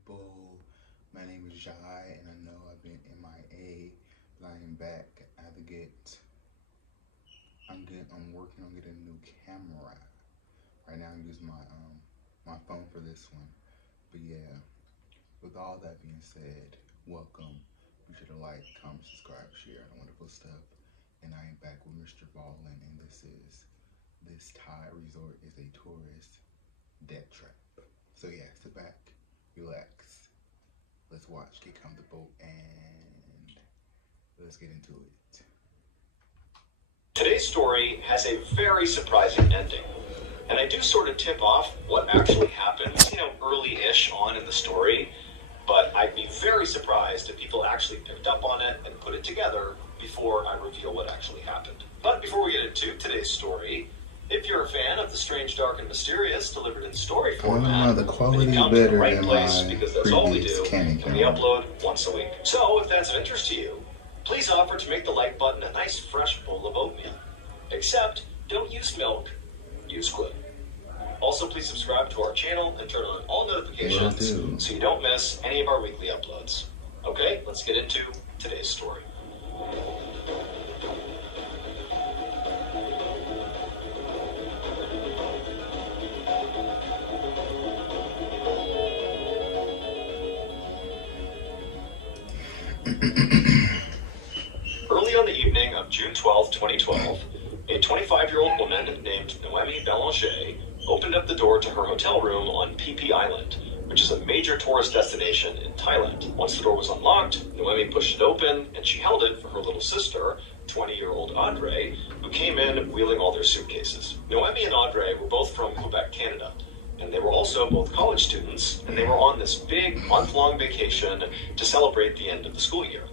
people. My name is Jai, and I know I've been MIA, but I am back. I have to I'm working on getting a new camera. Right now I'm using my phone for this one. But yeah, with all that being said, welcome. Be sure to like, comment, subscribe, share, and wonderful stuff. And I am back with MrBallen, and this Thai resort is a tourist death trap. So yeah, sit back, relax, let's watch, get comfortable, and let's get into it. Today's story has a very surprising ending, and I do sort of tip off what actually happens, early-ish on in the story, but I'd be very surprised if people actually picked up on it and put it together before I reveal what actually happened. But before we get into today's story, if you're a fan of the strange, dark, and mysterious delivered in story format, the quality then you come better to the right than place, my because that's all we previous do, Canon and we upload once a week. So if that's of interest to you, please offer to make the like button a nice fresh bowl of oatmeal. Except, don't use milk, use gluten. Also, please subscribe to our channel and turn on all notifications so you don't miss any of our weekly uploads. Okay, let's get into today's story. Early on the evening of June 12, 2012, a 25-year-old woman named MrBallen opened up the door to her hotel room on Phi Phi Island, which is a major tourist destination in Thailand. Once the door was unlocked, Noemi pushed it open, and she held it for her little sister, 20-year-old Audrey, who came in wheeling all their suitcases. Noemi and Audrey were both from Quebec, Canada, and they were also both college students, and they were on this big month-long vacation to celebrate the end of the school year.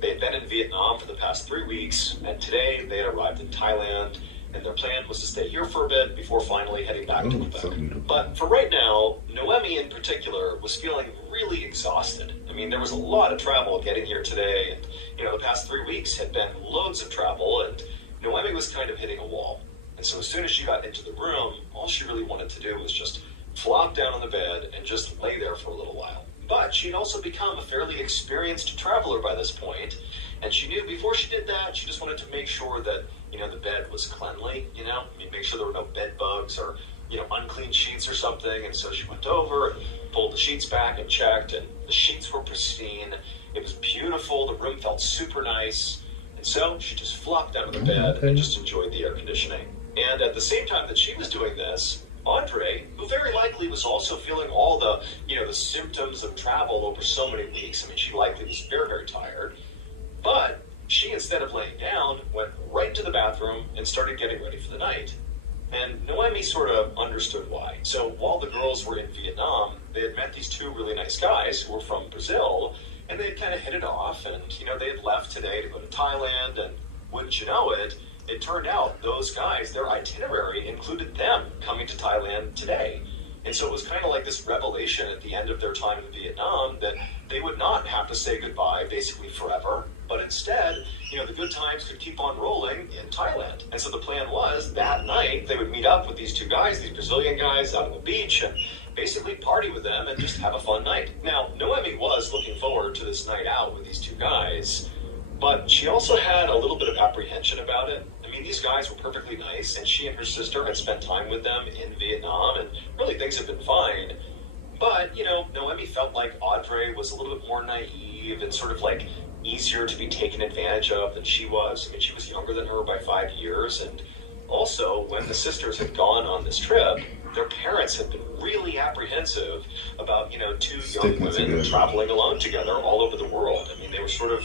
They had been in Vietnam for the past 3 weeks, and today they had arrived in Thailand, and their plan was to stay here for a bit before finally heading back to Quebec. But for right now, Noemi in particular was feeling really exhausted. I mean, there was a lot of travel getting here today, and the past 3 weeks had been loads of travel, and Noemi was kind of hitting a wall. And so as soon as she got into the room, all she really wanted to do was just flop down on the bed and just lay there for a little while. But she'd also become a fairly experienced traveler by this point, and she knew before she did that, she just wanted to make sure that, the bed was cleanly, make sure there were no bed bugs or, unclean sheets or something. And so she went over and pulled the sheets back and checked, and the sheets were pristine. It was beautiful. The room felt super nice. And so she just flopped out of the bed and just enjoyed the air conditioning. And at the same time that she was doing this, Audrey, who very likely was also feeling all the, the symptoms of travel over so many weeks. I mean, she likely was very, very tired. But she, instead of laying down, went right to the bathroom and started getting ready for the night. And Noemi sort of understood why. So while the girls were in Vietnam, they had met these two really nice guys who were from Brazil, and they had kind of hit it off, and, they had left today to go to Thailand, and wouldn't you know it, it turned out those guys, their itinerary included them coming to Thailand today. And so it was kind of like this revelation at the end of their time in Vietnam that they would not have to say goodbye basically forever, but instead, the good times could keep on rolling in Thailand. And so the plan was that night they would meet up with these two guys, these Brazilian guys, out on the beach and basically party with them and just have a fun night. Now, Noemi was looking forward to this night out with these two guys, but she also had a little bit of apprehension about it. I mean, these guys were perfectly nice, and she and her sister had spent time with them in Vietnam, and really things had been fine. But, Noemi felt like Audrey was a little bit more naive and sort of like easier to be taken advantage of than she was. I mean, she was younger than her by 5 years, and also when the sisters had gone on this trip, their parents had been really apprehensive about, two young women traveling alone together all over the world. I mean, they were sort of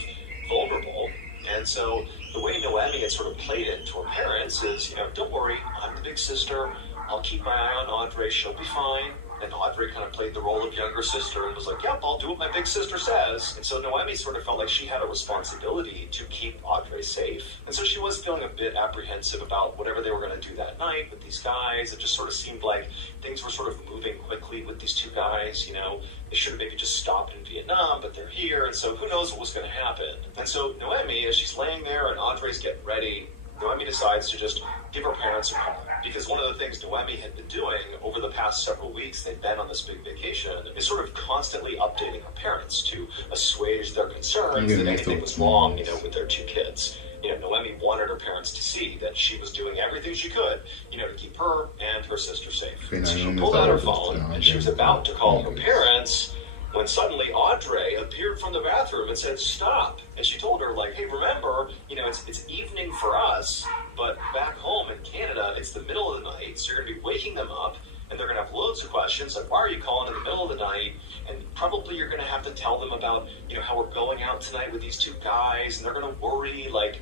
vulnerable. And so the way Noemi had sort of played it to her parents is, don't worry, I'm the big sister. I'll keep my eye on Audrey. She'll be fine. And Audrey kind of played the role of younger sister and was like, yep, I'll do what my big sister says. And so Noemi sort of felt like she had a responsibility to keep Audrey safe. And so she was feeling a bit apprehensive about whatever they were going to do that night with these guys. It just sort of seemed like things were sort of moving quickly with these two guys. They should have maybe just stopped in Vietnam, but they're here. And so who knows what was going to happen. And so Noemi, as she's laying there and Audrey's getting ready, Noemi decides to just give her parents a call. because one of the things Noemi had been doing over the past several weeks, they'd been on this big vacation, is sort of constantly updating her parents to assuage their concerns that anything was wrong, with their two kids. Noemi wanted her parents to see that she was doing everything she could, to keep her and her sister safe. So she pulled out her phone and she was about to call her parents when suddenly Audrey appeared from the bathroom and said, "Stop." And she told her, like, "Hey, remember, it's evening for us, but back home in Canada, it's the middle of the night, so you're going to be waking them up, and they're going to have loads of questions, like, why are you calling in the middle of the night? And probably you're going to have to tell them about, how we're going out tonight with these two guys, and they're going to worry, like,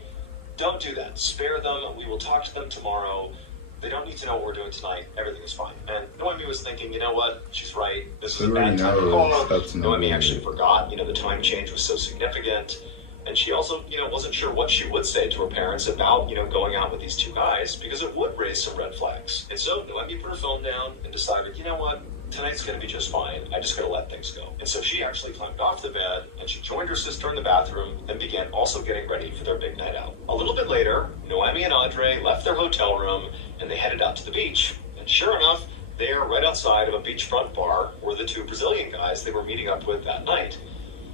don't do that. Spare them. We will talk to them tomorrow. They don't need to know what we're doing tonight. Everything is fine." And Noemi was thinking, you know what? She's right. This is a bad time to call. Noemi actually forgot, the time change was so significant. And she also, wasn't sure what she would say to her parents about, going out with these two guys, because it would raise some red flags. And so Noemi put her phone down and decided, you know what? Tonight's going to be just fine. I just got to let things go. And so she actually climbed off the bed and she joined her sister in the bathroom and began also getting ready for their big night out. A little bit later, Noemi and Audrey left their hotel room and they headed out to the beach. And sure enough, there, right outside of a beachfront bar, were the two Brazilian guys they were meeting up with that night.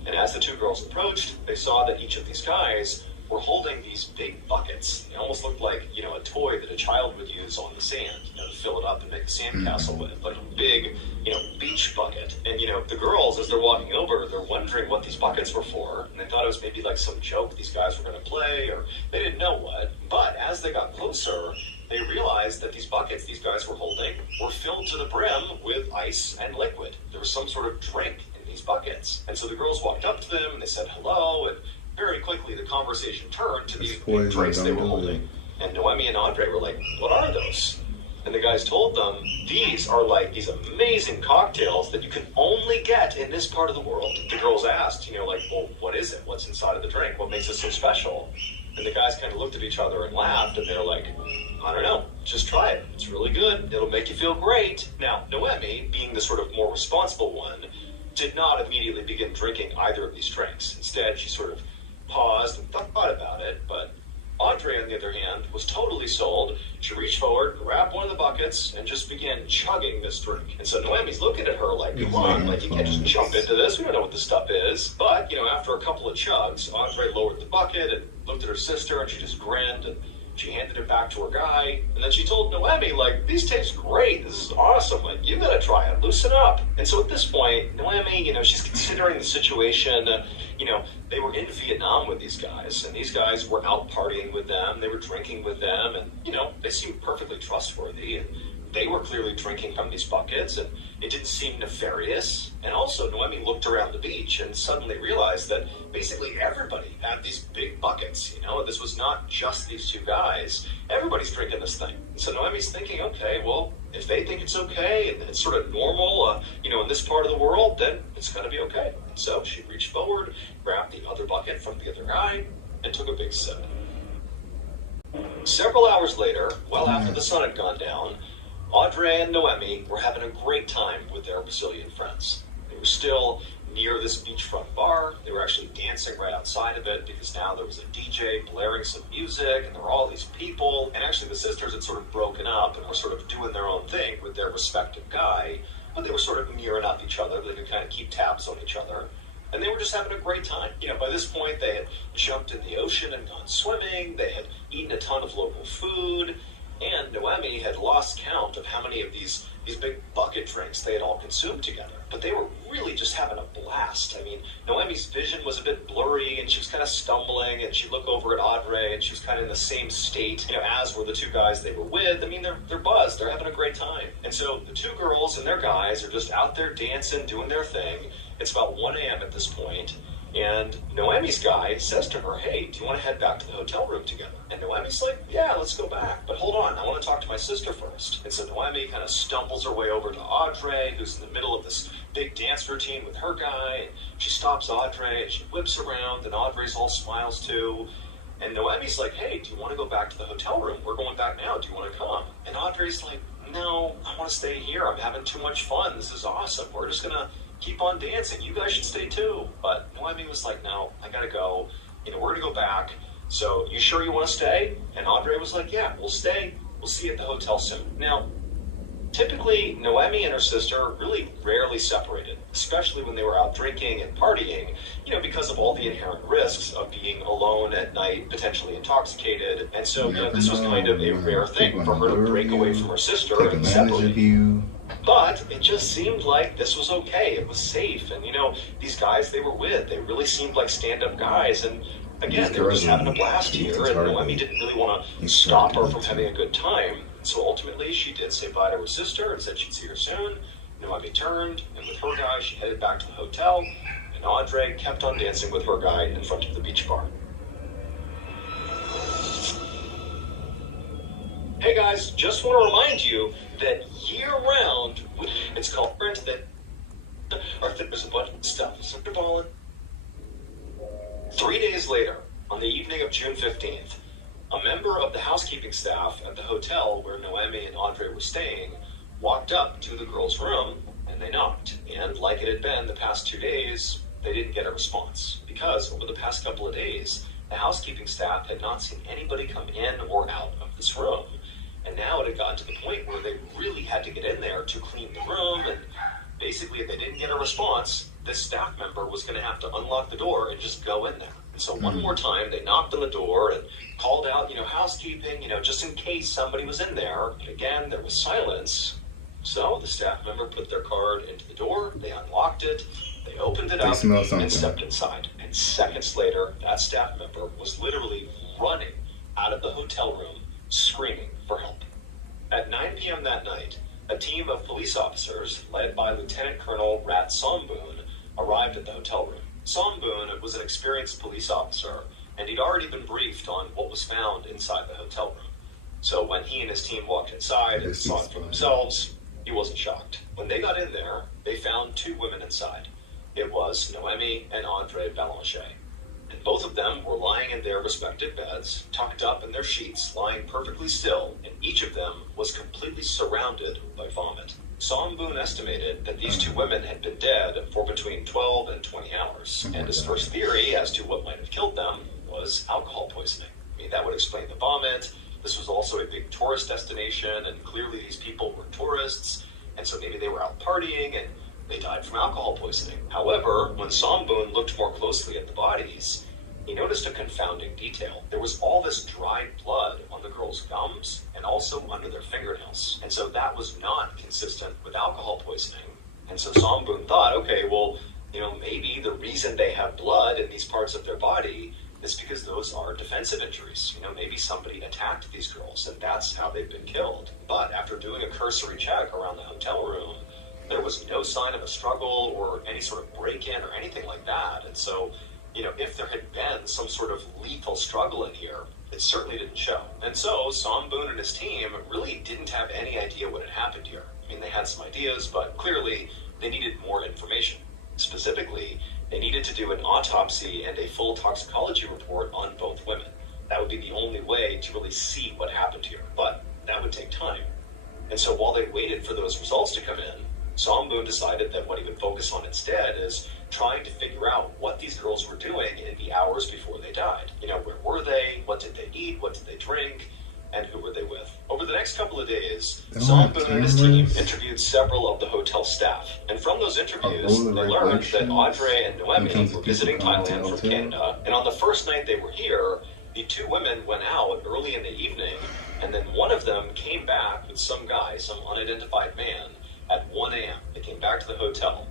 And as the two girls approached, they saw that each of these guys were holding these big buckets. They almost looked like, a toy that a child would use on the sand, to fill it up and make a sandcastle with, like a big, beach bucket. And, the girls, as they're walking over, they're wondering what these buckets were for. And they thought it was maybe like some joke these guys were going to play, or they didn't know what. But as they got closer, they realized that these buckets these guys were holding were filled to the brim with ice and liquid. There was some sort of drink in these buckets. And so the girls walked up to them and they said hello, and very quickly the conversation turned to these big drinks they were holding. And Noemi and Audrey were like, "What are those?" And the guys told them, "These are like these amazing cocktails that you can only get in this part of the world." The girls asked, "Well, what is it? What's inside of the drink? What makes it so special?" And the guys kind of looked at each other and laughed, and they're like, "I don't know, just try it. It's really good. It'll make you feel great." Now, Noemi, being the sort of more responsible one, did not immediately begin drinking either of these drinks. Instead, she sort of paused and thought about it, but Audrey, on the other hand, was totally sold. She reached forward, grabbed one of the buckets, and just began chugging this drink. And so Noemi's looking at her like, "Come on, like, you can't just jump into this. We don't know what this stuff is." But, after a couple of chugs, Audrey lowered the bucket and looked at her sister, and she just grinned, and she handed it back to her guy. And then she told Noemi, like, "These taste great. This is awesome. Like, you gotta try it. Loosen up." And so at this point, Noemi, she's considering the situation. They were in Vietnam with these guys, and these guys were out partying with them. They were drinking with them, and, they seemed perfectly trustworthy. And they were clearly drinking from these buckets, and it didn't seem nefarious. And also, Noemi looked around the beach and suddenly realized that basically everybody had these big buckets. This was not just these two guys. Everybody's drinking this thing. And so Noemi's thinking, okay, well, if they think it's okay and it's sort of normal, in this part of the world, then it's going to be okay. And so she reached forward, grabbed the other bucket from the other guy, and took a big sip. Several hours later, well after the sun had gone down, Audrey and Noemi were having a great time with their Brazilian friends. They were still near this beachfront bar. They were actually dancing right outside of it because now there was a DJ blaring some music and there were all these people. And actually the sisters had sort of broken up and were sort of doing their own thing with their respective guy, but they were sort of near enough each other. They could kind of keep tabs on each other. And they were just having a great time. By this point, they had jumped in the ocean and gone swimming. They had eaten a ton of local food. And Noemi had lost count of how many of these big bucket drinks they had all consumed together. But they were really just having a blast. I mean, Noemi's vision was a bit blurry, and she was kind of stumbling, and she'd look over at Audrey, and she was kind of in the same state, as were the two guys they were with. I mean, they're buzzed. They're having a great time. And so the two girls and their guys are just out there dancing, doing their thing. It's about 1 a.m. at this point. And Noemi's guy says to her, "Hey, do you want to head back to the hotel room together?" And Noemi's like, "Yeah, let's go back. But hold on, I want to talk to my sister first." And so Noemi kind of stumbles her way over to Audrey, who's in the middle of this big dance routine with her guy. And she stops Audrey, and she whips around, and Audrey's all smiles too. And Noemi's like, "Hey, do you want to go back to the hotel room? We're going back now. Do you want to come?" And Audrey's like, "No, I want to stay here. I'm having too much fun. This is awesome. We're just going to keep on dancing. You guys should stay too." But Noemi was like, "No, I gotta go. We're gonna go back. So you sure you want to stay?" And Audrey was like, "Yeah, we'll stay. We'll see you at the hotel soon. Now, typically, Noemi and her sister really rarely separated, especially when they were out drinking and partying, because of all the inherent risks of being alone at night, potentially intoxicated. And so, this was kind of a rare thing for her to break away from her sister and separate. But it just seemed like this was okay. It was safe. And, these guys they were with, they really seemed like stand-up guys. And again, they were just having a blast here. And Noemi didn't really want to stop her from having a good time. So ultimately, she did say bye to her sister and said she'd see her soon. Noemi turned, and with her guy, she headed back to the hotel. And Andre kept on dancing with her guy in front of the beach bar. Hey guys, just want to remind you that year-round, it's called that there's a bunch of stuff. MrBallen. 3 days later, on the evening of June 15th, a member of the housekeeping staff at the hotel where Noemi and Andre were staying walked up to the girls' room and they knocked. And like it had been the past 2 days, they didn't get a response because over the past couple of days, the housekeeping staff had not seen anybody come in or out of this room. And now it had gotten to the point where they really had to get in there to clean the room. And basically, if they didn't get a response, this staff member was going to have to unlock the door and just go in there. And so one more time, they knocked on the door and called out, housekeeping, just in case somebody was in there. And again, there was silence. So the staff member put their card into the door, they unlocked it, they opened it up, and stepped inside. And seconds later, that staff member was literally running out of the hotel room, screaming for help. At 9 p.m. that night, a team of police officers, led by Lieutenant Colonel Rat Somboon, arrived at the hotel room. Somboon was an experienced police officer, and he'd already been briefed on what was found inside the hotel room. So when he and his team walked inside and saw it for themselves, he wasn't shocked. When they got in there, they found two women inside. It was Noemi and Andre Ballen. And both of them were lying in their respective beds, tucked up in their sheets, lying perfectly still, and each of them was completely surrounded by vomit. Somboon estimated that these two women had been dead for between 12 and 20 hours, and his first theory as to what might have killed them was alcohol poisoning. That would explain the vomit. This was also a big tourist destination, and clearly these people were tourists, and so maybe they were out partying, and they died from alcohol poisoning. However, when Somboon looked more closely at the bodies, he noticed a confounding detail. There was all this dried blood on the girls' gums and also under their fingernails. And so that was not consistent with alcohol poisoning. And so Somboon thought, okay, well, maybe the reason they have blood in these parts of their body is because those are defensive injuries. Maybe somebody attacked these girls and that's how they've been killed. But after doing a cursory check around the hotel room, there was no sign of a struggle or any sort of break-in or anything like that. And so, if there had been some sort of lethal struggle in here, it certainly didn't show. And so Somboon and his team really didn't have any idea what had happened here. They had some ideas, but clearly they needed more information. Specifically, they needed to do an autopsy and a full toxicology report on both women. That would be the only way to really see what happened here, but that would take time. And so while they waited for those results to come in, Somboon decided that what he would focus on instead is trying to figure out what these girls were doing in the hours before they died. Where were they? What did they eat? What did they drink? And who were they with? Over the next couple of days, Somboon and his team interviewed several of the hotel staff. And from those interviews, they learned that Andre and Noemi were visiting Thailand from Canada. And on the first night they were here, the two women went out early in the evening, and then one of them came back with some guy, some unidentified man, at 1 a.m. They came back to the hotel.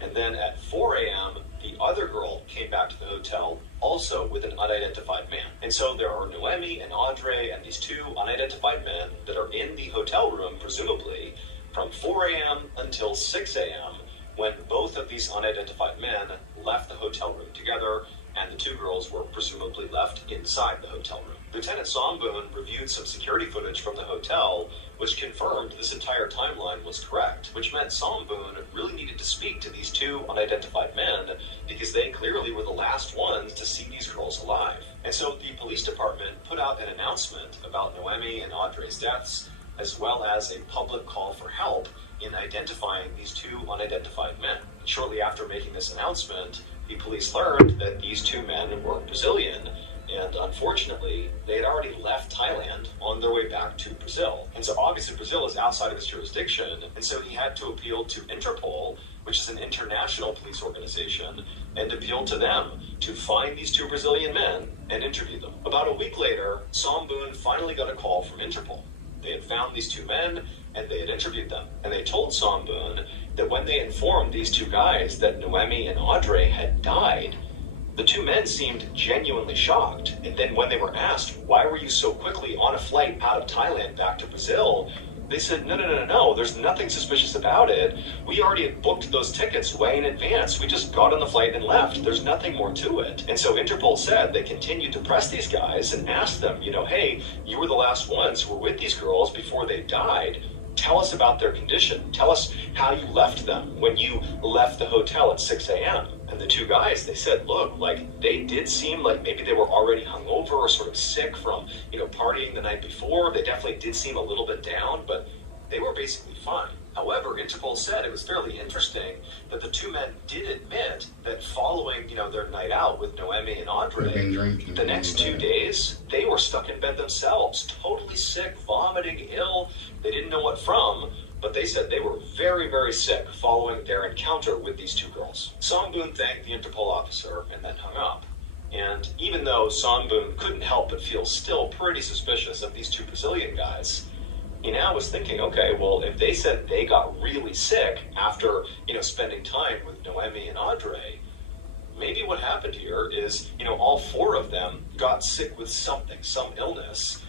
And then at 4 a.m., the other girl came back to the hotel, also with an unidentified man. And so there are Noemi and Andre and these two unidentified men that are in the hotel room, presumably, from 4 a.m. until 6 a.m., when both of these unidentified men left the hotel room together, and the two girls were presumably left inside the hotel room. Lieutenant Somboon reviewed some security footage from the hotel, which confirmed this entire timeline was correct, which meant Somboon really needed to speak to these two unidentified men because they clearly were the last ones to see these girls alive. And so the police department put out an announcement about Noemi and Andre's deaths, as well as a public call for help in identifying these two unidentified men. And shortly after making this announcement, the police learned that these two men were Brazilian, And unfortunately, they had already left Thailand on their way back to Brazil. And so obviously Brazil is outside of his jurisdiction. And so he had to appeal to Interpol, which is an international police organization, and appeal to them to find these two Brazilian men and interview them. About a week later, Somboon finally got a call from Interpol. They had found these two men and they had interviewed them. And they told Somboon that when they informed these two guys that Noemi and Audrey had died, the two men seemed genuinely shocked. And then when they were asked, why were you so quickly on a flight out of Thailand back to Brazil? They said, no, there's nothing suspicious about it. We already had booked those tickets way in advance. We just got on the flight and left. There's nothing more to it. And so Interpol said they continued to press these guys and asked them, hey, you were the last ones who were with these girls before they died. Tell us about their condition. Tell us how you left them when you left the hotel at 6 a.m. And the two guys, they said, look, they did seem like maybe they were already hungover or sort of sick from, partying the night before. They definitely did seem a little bit down, but they were basically fine. However, Interpol said it was fairly interesting that the two men did admit that following, their night out with Noemi and Audrey, the next 2 days, they were stuck in bed themselves, totally sick, vomiting, ill. They didn't know what from, but they said they were very, very sick following their encounter with these two girls. Somboon thanked the Interpol officer and then hung up. And even though Somboon couldn't help but feel still pretty suspicious of these two Brazilian guys, he now was thinking, okay, well, if they said they got really sick after, spending time with Noemi and Audrey, maybe what happened here is, all four of them got sick with something, some illness,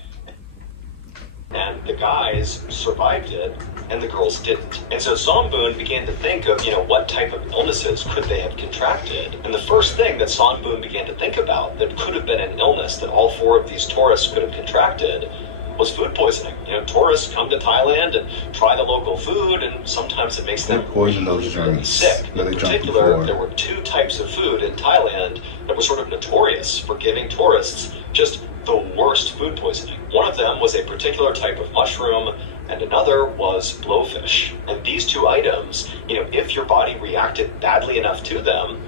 and the guys survived it, and the girls didn't. And so Somboon began to think of, what type of illnesses could they have contracted? And the first thing that Somboon began to think about that could have been an illness that all four of these tourists could have contracted was food poisoning. Tourists come to Thailand and try the local food, and sometimes it makes them really sick. In particular, there were two types of food in Thailand that were sort of notorious for giving tourists just the worst food poisoning. One of them was a particular type of mushroom, and another was blowfish. And these two items, if your body reacted badly enough to them,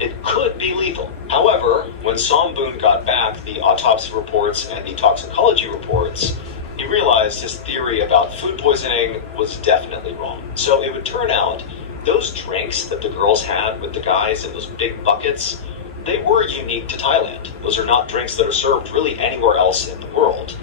it could be lethal. However, when Somboon got back the autopsy reports and the toxicology reports, he realized his theory about food poisoning was definitely wrong. So it would turn out those drinks that the girls had with the guys in those big buckets, they were unique to Thailand. Those are not drinks that are served really anywhere else in the world.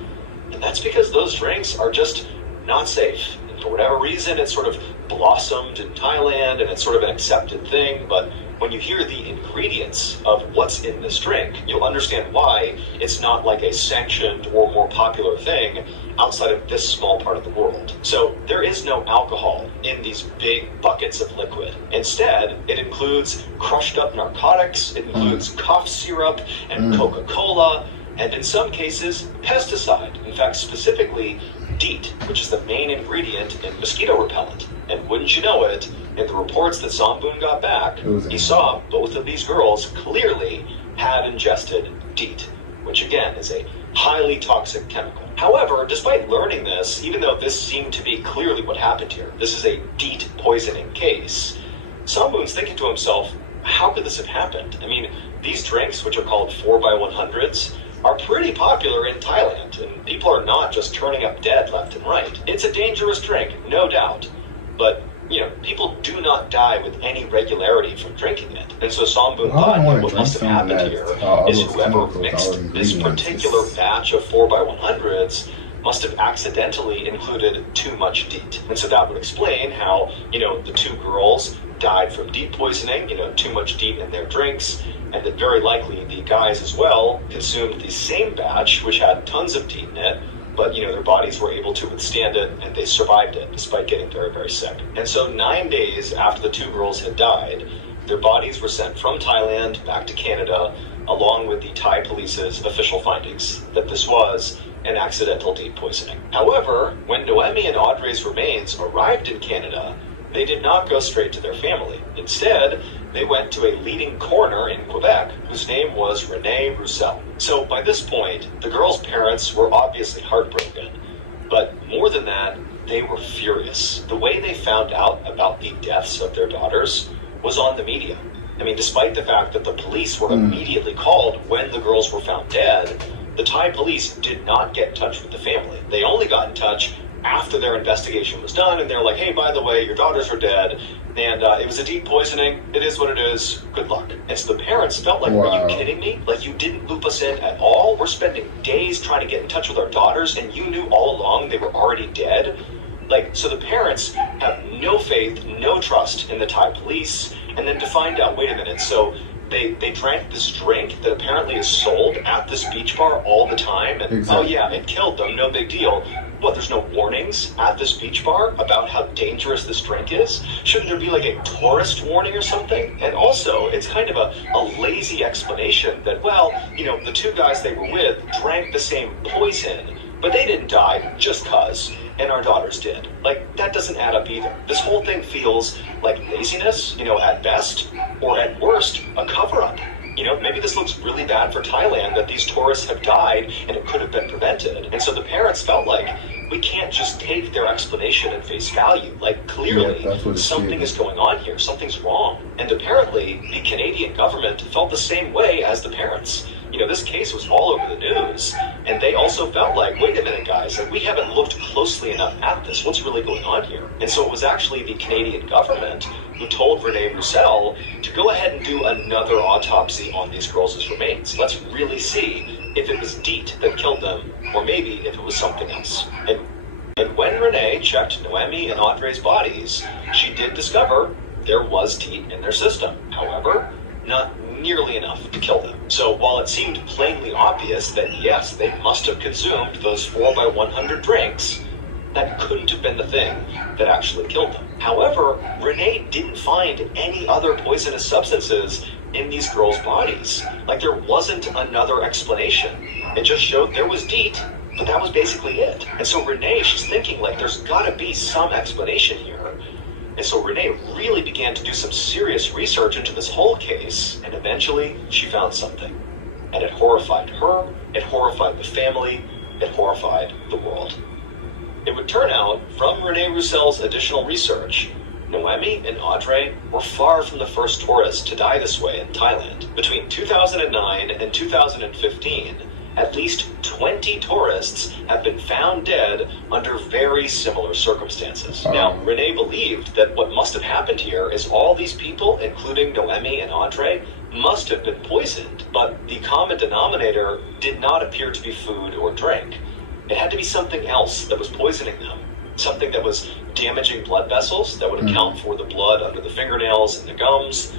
And that's because those drinks are just not safe. And for whatever reason, it sort of blossomed in Thailand and it's sort of an accepted thing, but when you hear the ingredients of what's in this drink, you'll understand why it's not like a sanctioned or more popular thing outside of this small part of the world. So there is no alcohol in these big buckets of liquid. Instead, it includes crushed up narcotics, it includes cough syrup and Coca-Cola, and in some cases, pesticide. In fact, specifically, DEET, which is the main ingredient in mosquito repellent. And wouldn't you know it, in the reports that Somboon got back, he saw both of these girls clearly had ingested DEET, which again is a highly toxic chemical. However, despite learning this, even though this seemed to be clearly what happened here, this is a DEET poisoning case, Somboon's thinking to himself, how could this have happened? I mean, these drinks, which are called 4x100s, are pretty popular in Thailand, and people are not just turning up dead left and right. It's a dangerous drink, no doubt, but people do not die with any regularity from drinking it. And so Somboon thought what must have happened here is whoever mixed this particular batch of 4x100s must have accidentally included too much DEET. And so that would explain how, the two girls died from DEET poisoning, too much DEET in their drinks, and that very likely the guys as well consumed the same batch, which had tons of DEET in it, but their bodies were able to withstand it and they survived it despite getting very, very sick. And so 9 days after the two girls had died, their bodies were sent from Thailand back to Canada, along with the Thai police's official findings that this was an accidental DEET poisoning. However, when Noemi and Audrey's remains arrived in Canada, they did not go straight to their family. Instead, they went to a leading coroner in Quebec whose name was René Roussel. So by this point, the girls' parents were obviously heartbroken, but more than that, they were furious. The way they found out about the deaths of their daughters was on the media. I mean, despite the fact that the police were immediately called when the girls were found dead, the Thai police did not get in touch with the family. They only got in touch after their investigation was done, and they're like, hey, by the way, your daughters are dead, and it was a deep poisoning. It is what it is. Good luck. And so the parents felt like, are you kidding me? Like, you didn't loop us in at all? We're spending days trying to get in touch with our daughters, and you knew all along they were already dead? Like, so the parents have no faith, no trust in the Thai police, and then to find out, wait a minute, so they drank this drink that apparently is sold at this beach bar all the time, and oh yeah, it killed them, no big deal. What, there's no warnings at this beach bar about how dangerous this drink is? Shouldn't there be like a tourist warning or something? And also, it's kind of a lazy explanation that, well, you know, the two guys they were with drank the same poison, but they didn't die just cause, and our daughters did. Like, that doesn't add up either. This whole thing feels like laziness, you know, at best, or at worst, a cover-up. You know, maybe this looks really bad for Thailand that these tourists have died and it could have been prevented. And so the parents felt like, we can't just take their explanation at face value. Like, clearly, something is going on here. Something's wrong. And apparently, the Canadian government felt the same way as the parents. You know, this case was all over the news, and they also felt like, wait a minute, guys, like, we haven't looked closely enough at this. What's really going on here? And so it was actually the Canadian government who told Renee Roussel to go ahead and do another autopsy on these girls' remains. Let's really see if it was DEET that killed them, or maybe if it was something else. And when Renee checked Noemi and Audrey's bodies, she did discover there was DEET in their system. However, not nearly enough to kill them. So while it seemed plainly obvious that yes, they must have consumed those 4x100 drinks, that couldn't have been the thing that actually killed them. However, Renee didn't find any other poisonous substances in these girls' bodies. Like, there wasn't another explanation. It just showed there was DEET, but that was basically it. And so Renee, she's thinking, like, there's gotta be some explanation here. And so Renee really began to do some serious research into this whole case, and eventually she found something. And it horrified her, it horrified the family, it horrified the world. It would turn out, from Renee Roussel's additional research, Noemi and Audrey were far from the first tourists to die this way in Thailand. Between 2009 and 2015, at least 20 tourists have been found dead under very similar circumstances. Now, Renee believed that what must have happened here is all these people, including Noemi and Audrey, must have been poisoned, but the common denominator did not appear to be food or drink. It had to be something else that was poisoning them. Something that was damaging blood vessels that would account for the blood under the fingernails and the gums,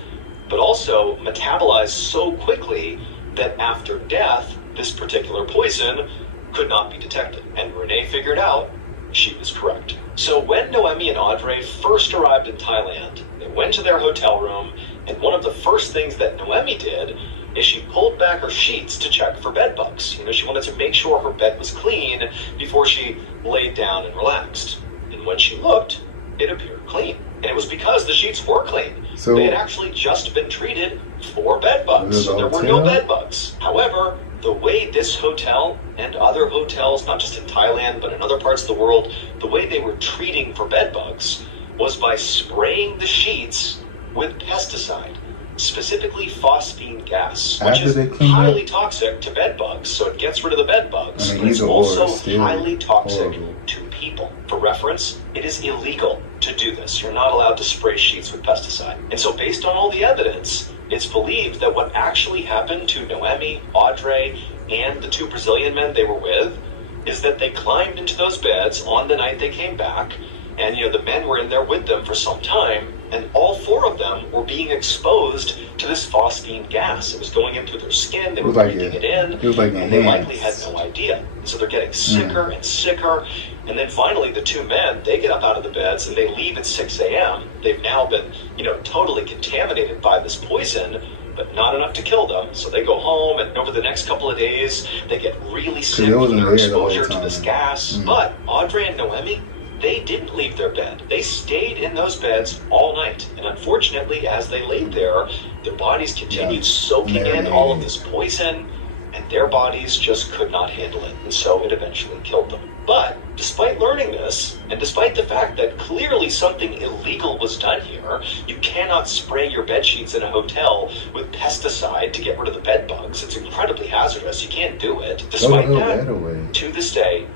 but also metabolized so quickly that after death, this particular poison could not be detected. And Renee figured out she was correct. So when Noemi and Audrey first arrived in Thailand, they went to their hotel room, and one of the first things that Noemi did is she pulled back her sheets to check for bed bugs. You know, she wanted to make sure her bed was clean before she laid down and relaxed. And when she looked, it appeared clean. And it was because the sheets were clean. So they had actually just been treated for bed bugs. So there were no bed bugs. However, the way this hotel and other hotels, not just in Thailand, but in other parts of the world, the way they were treating for bed bugs was by spraying the sheets with pesticide, specifically phosphine gas, which is highly toxic to bed bugs. So it gets rid of the bed bugs, but it's also highly toxic to people. For reference, it is illegal to do this. You're not allowed to spray sheets with pesticide. And so based on all the evidence, it's believed that what actually happened to Noemi, Audrey, and the two Brazilian men they were with is that they climbed into those beds on the night they came back, and you know, the men were in there with them for some time, and all four of them were being exposed to this phosphine gas. It was going in through their skin, they were breathing it in, and they likely had no idea. And so they're getting sicker and sicker, and then finally the two men, they get up out of the beds and they leave at 6 a.m. They've now been, you know, totally contaminated by this poison, but not enough to kill them. So they go home, and over the next couple of days, they get really sick from their exposure to this gas. But Audrey and Noemi, they didn't leave their bed. They stayed in those beds all night. And unfortunately, as they laid there, their bodies continued soaking in all of this poison, and their bodies just could not handle it. And so it eventually killed them. But despite learning this, and despite the fact that clearly something illegal was done here, you cannot spray your bed sheets in a hotel with pesticide to get rid of the bed bugs. It's incredibly hazardous. You can't do it. Despite that, to this day,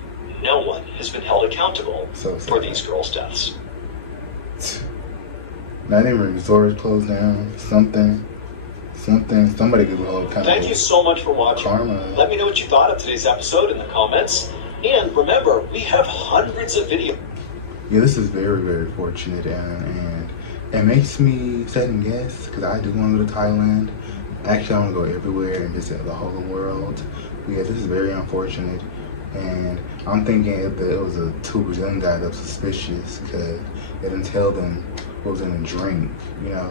no one has been held accountable for these girls' deaths. Not even resorts closed down. Somebody could hold accountable. Thank you so much for watching. Karma. Let me know what you thought of today's episode in the comments. And remember, we have hundreds of videos. Yeah, this is very, very fortunate, and it makes me second guess, because I do want to go to Thailand. Actually, I want to go everywhere and visit the whole world. Yeah, this is very unfortunate, and I'm thinking if it was a 2 Brazilian guy that was suspicious, because they didn't tell them what was in a drink, you know.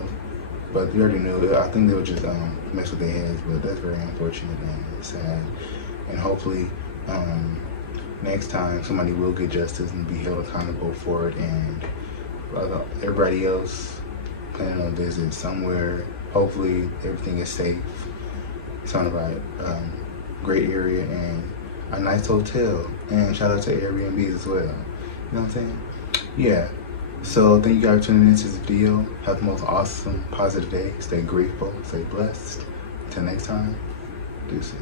But you already knew. I think they would just mess with their heads, but that's very unfortunate, and it's sad. And hopefully, next time somebody will get justice and be held accountable for it, and everybody else planning on a visit somewhere, hopefully everything is safe. It's on the right, great area and a nice hotel, and shout out to Airbnbs as well. You know what I'm saying? Yeah. So thank you guys for tuning into this video. Have the most awesome, positive day. Stay grateful, stay blessed. Until next time, deuces.